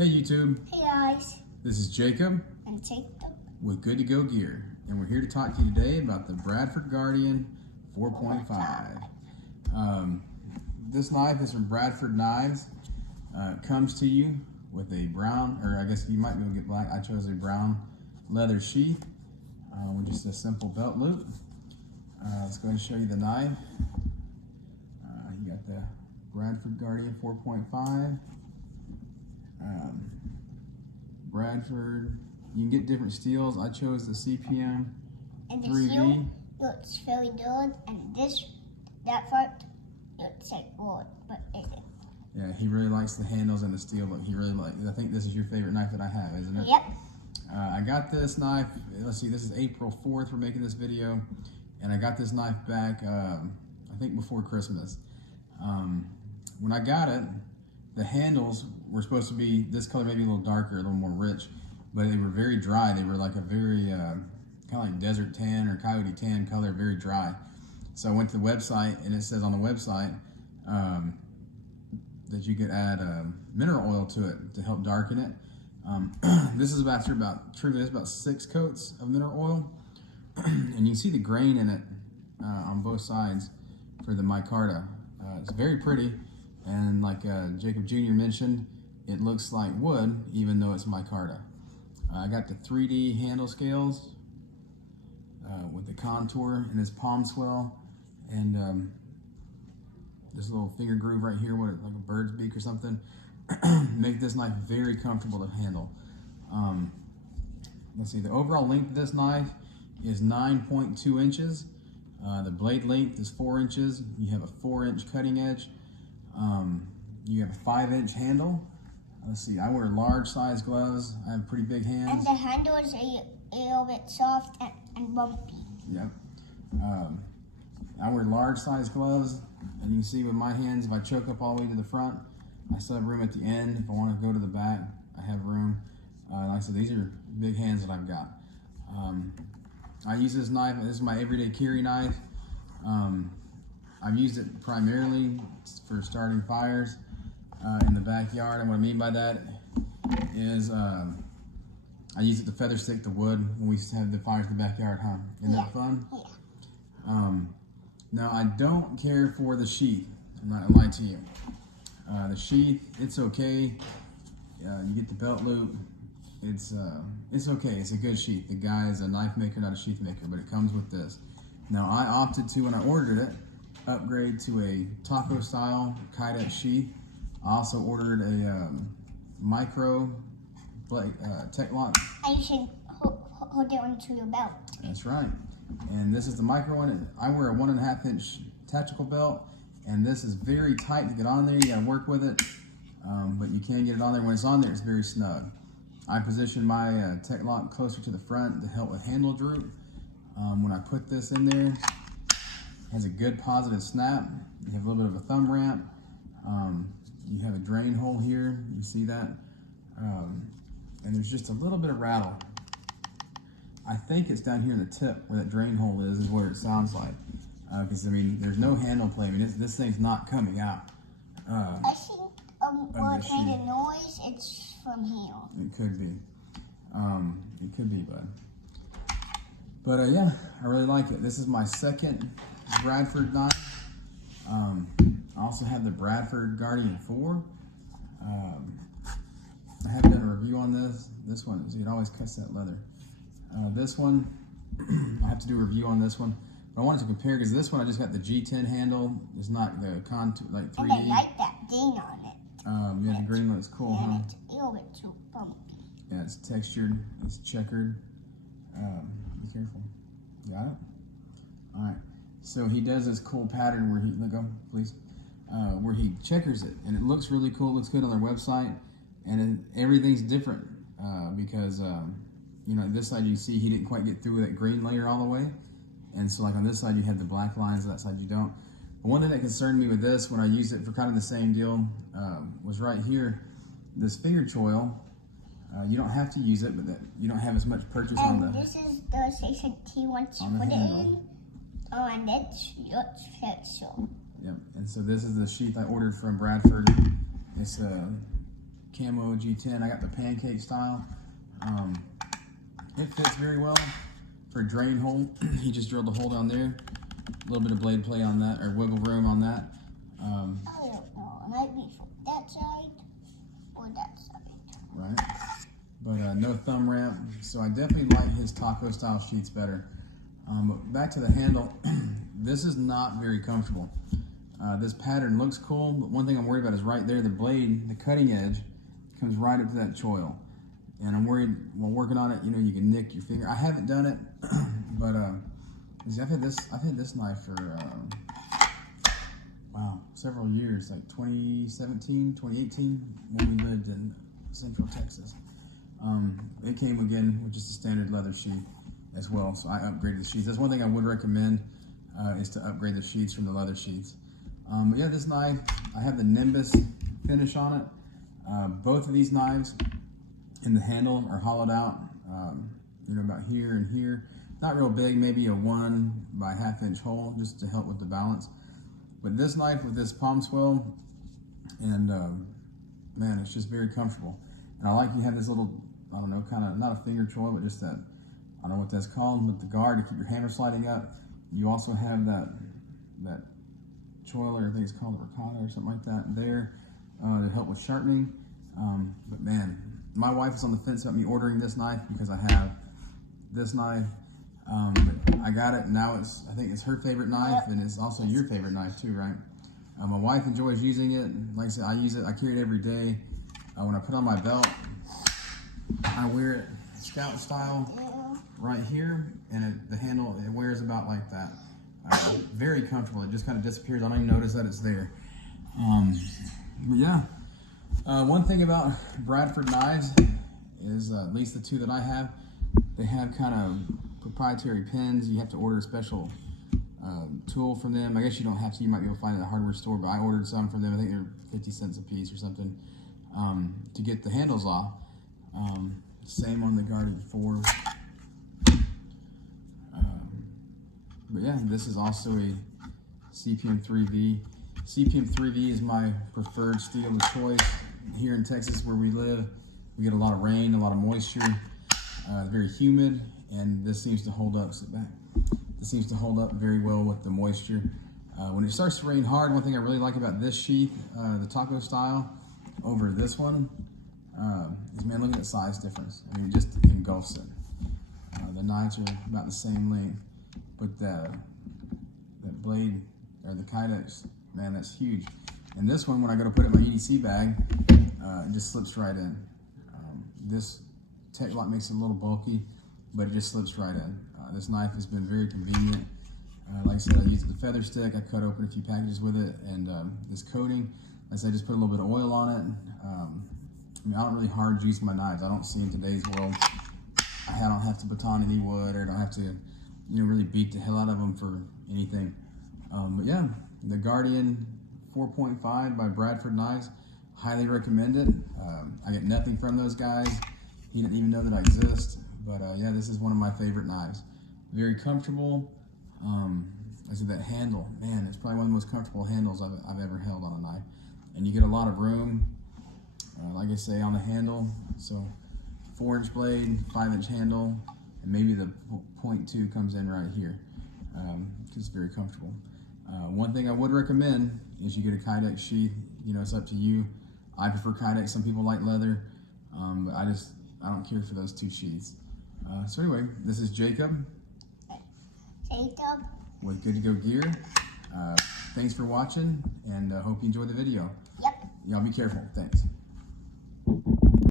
Hey YouTube, Hey guys, this is Jacob I'm Jacob. with Good to Go Gear, and we're here to talk to you today about the Bradford Guardian 4.5. This knife is from Bradford Knives. It comes to you with a brown, or I guess you might be able to get black. I chose a brown leather sheath with just a simple belt loop. Let's go ahead and show you the knife. You got the Bradford Guardian 4.5. Bradford, you can get different steels. I chose the CPM And the 3V. steel looks very good, and that part looks like wood, but it isn't. Yeah, he really likes the handles and the steel, but he really likes. I think this is your favorite knife that I have, isn't it? Yep. I got this knife. Let's see, this is April 4th. We're making this video, and I got this knife back. I think before Christmas. When I got it, the handles were supposed to be this color, maybe a little darker, a little more rich, but they were very dry. They were like a very kind of like desert tan or coyote tan color, very dry. So I went to the website, and it says on the website that you could add mineral oil to it to help darken it. This is after about 6 coats of mineral oil, and you can see the grain in it on both sides for the micarta. It's very pretty. And like Jacob Jr. mentioned, it looks like wood, even though it's micarta. I got the 3D handle scales with the contour and this palm swell, and this little finger groove right here, like a bird's beak or something, make this knife very comfortable to handle. Let's see, the overall length of this knife is 9.2 inches. The blade length is 4 inches. You have a 4-inch cutting edge. You have a 5-inch handle. Let's see, I wear large size gloves. I have pretty big hands. And the handle is a little bit soft and bumpy. Yep. I wear large size gloves, and you can see with my hands, if I choke up all the way to the front, I still have room at the end. If I want to go to the back, I have room. Like I said, these are big hands that I've got. I use this knife. This is my everyday carry knife. I've used it primarily for starting fires in the backyard, and what I mean by that is I use it to feather stick the wood when we used to have the fires in the backyard, huh? Isn't that fun? Yeah. Now, I don't care for the sheath. I'm not gonna lie to you. The sheath, it's okay. You get the belt loop. It's okay. It's a good sheath. The guy is a knife maker, not a sheath maker, but it comes with this. Now, I opted to, when I ordered it, upgrade to a taco style kydex sheath. I also ordered a micro tech lock. And you should hold it onto your belt. That's right. And this is the micro one. I wear a 1.5-inch tactical belt, and this is very tight to get on there. You gotta work with it, but you can get it on there. When it's on there, it's very snug. I position my tech lock closer to the front to help with handle droop. When I put this in there, it has a good positive snap. You have a little bit of a thumb ramp. You have a drain hole here. You see that? And there's just a little bit of rattle. I think it's down here in the tip where that drain hole is where it sounds like. Because, I mean, there's no handle play. I mean, this thing's not coming out. I think what kind of noise it's from here. It could be. It could be, bud. But yeah, I really like it. This is my second Bradford knife. I also have the Bradford Guardian 4. I haven't done a review on this. This one, see, it always cuts that leather. This one, I have to do a review on this one. But I wanted to compare because this one I just got the G10 handle. It's not the contour, like 3D. And I like that thing on it. Yeah, the green one is cool, huh? And it's a little bit too bumpy. Yeah, it's textured, it's checkered. Be careful. Got it? All right. So he does this cool pattern where he, let go, please, where he checkers it, and it looks really cool. It looks good on their website, and everything's different because you know, this side you see he didn't quite get through that green layer all the way, and so like on this side you have the black lines, that side you don't. But one thing that concerned me with this when I used it for kind of the same deal was right here, this finger choil. You don't have to use it, but you don't have as much purchase on the. And this is the station he wants to put it in. Oh, and it's special. Yep. And so this is the sheath I ordered from Bradford. It's camo G10. I got the pancake style. It fits very well for a drain hole. He just drilled a hole down there. A little bit of blade play on that, or wiggle room on that. I don't know. It might be from that side or that side. Right. But no thumb ramp. So I definitely like his taco style sheets better. But back to the handle. This is not very comfortable. This pattern looks cool, but one thing I'm worried about is right there, the blade, the cutting edge comes right up to that choil. And I'm worried while working on it, you know, you can nick your finger. I haven't done it, but I've had this knife for wow, several years, like 2017, 2018, when we lived in Central Texas. It came again with just a standard leather sheath as well, so I upgraded the sheaths. That's one thing I would recommend, is to upgrade the sheaths from the leather sheaths. But yeah, this knife, I have the Nimbus finish on it. Both of these knives in the handle are hollowed out, you know, about here and here. Not real big, maybe a 1 by 1/2 inch hole, just to help with the balance. But this knife with this palm swell, and man, it's just very comfortable. And I like you have this little, I don't know, kind of, not a finger choil, but just that, I don't know what that's called, but the guard to keep your hammer sliding up. You also have that choil, or I think it's called a ricotta or something like that there, to help with sharpening. But man, my wife is on the fence about me ordering this knife because I have this knife. But I got it, and now I think it's her favorite knife, and it's also your favorite knife too, right? My wife enjoys using it. Like I said, I use it, I carry it every day. When I put on my belt, I wear it scout style right here, and the handle, it wears about like that. Very comfortable. It just kind of disappears. I don't even notice that it's there. But yeah, one thing about Bradford knives is, at least the two that I have, they have kind of proprietary pins. You have to order a special tool from them. I guess you don't have to. You might be able to find it at a hardware store, but I ordered some from them. I think they're 50 cents a piece or something, to get the handles off. Same on the Guardian 4. But yeah, this is also a CPM 3V. CPM 3V is my preferred steel of choice. Here in Texas where we live, we get a lot of rain, a lot of moisture. It's very humid, and this seems to hold up. Sit back. This seems to hold up very well with the moisture. When it starts to rain hard, one thing I really like about this sheath, the taco style, over this one, is, man, look at the size difference. I mean, it just engulfs it. The knives are about the same length, but that blade, or the Kydex, man, that's huge. And this one, when I go to put it in my EDC bag, it just slips right in. This Tech Lock makes it a little bulky, but it just slips right in. This knife has been very convenient. Like I said, I used the feather stick. I cut open a few packages with it, and this coating, like I said, I just put a little bit of oil on it. I mean, I don't really hard juice my knives. I don't see in today's world, I don't have to baton any wood, or I don't have to, you know, really beat the hell out of them for anything. But yeah, the Guardian 4.5 by Bradford Knives, highly recommend it. I get nothing from those guys. He didn't even know that I exist. But yeah, this is one of my favorite knives. Very comfortable. I said that handle, man, it's probably one of the most comfortable handles I've ever held on a knife. And you get a lot of room, like I say, on the handle. So 4-inch blade, 5-inch handle, and maybe the 0.2 comes in right here, because it's very comfortable. One thing I would recommend is you get a Kydex sheath. You know, it's up to you. I prefer Kydex. Some people like leather, but I don't care for those two sheaths. So anyway, this is Jacob with Good to Go Gear. Thanks for watching, and hope you enjoyed the video. Yep. Y'all be careful. Thanks.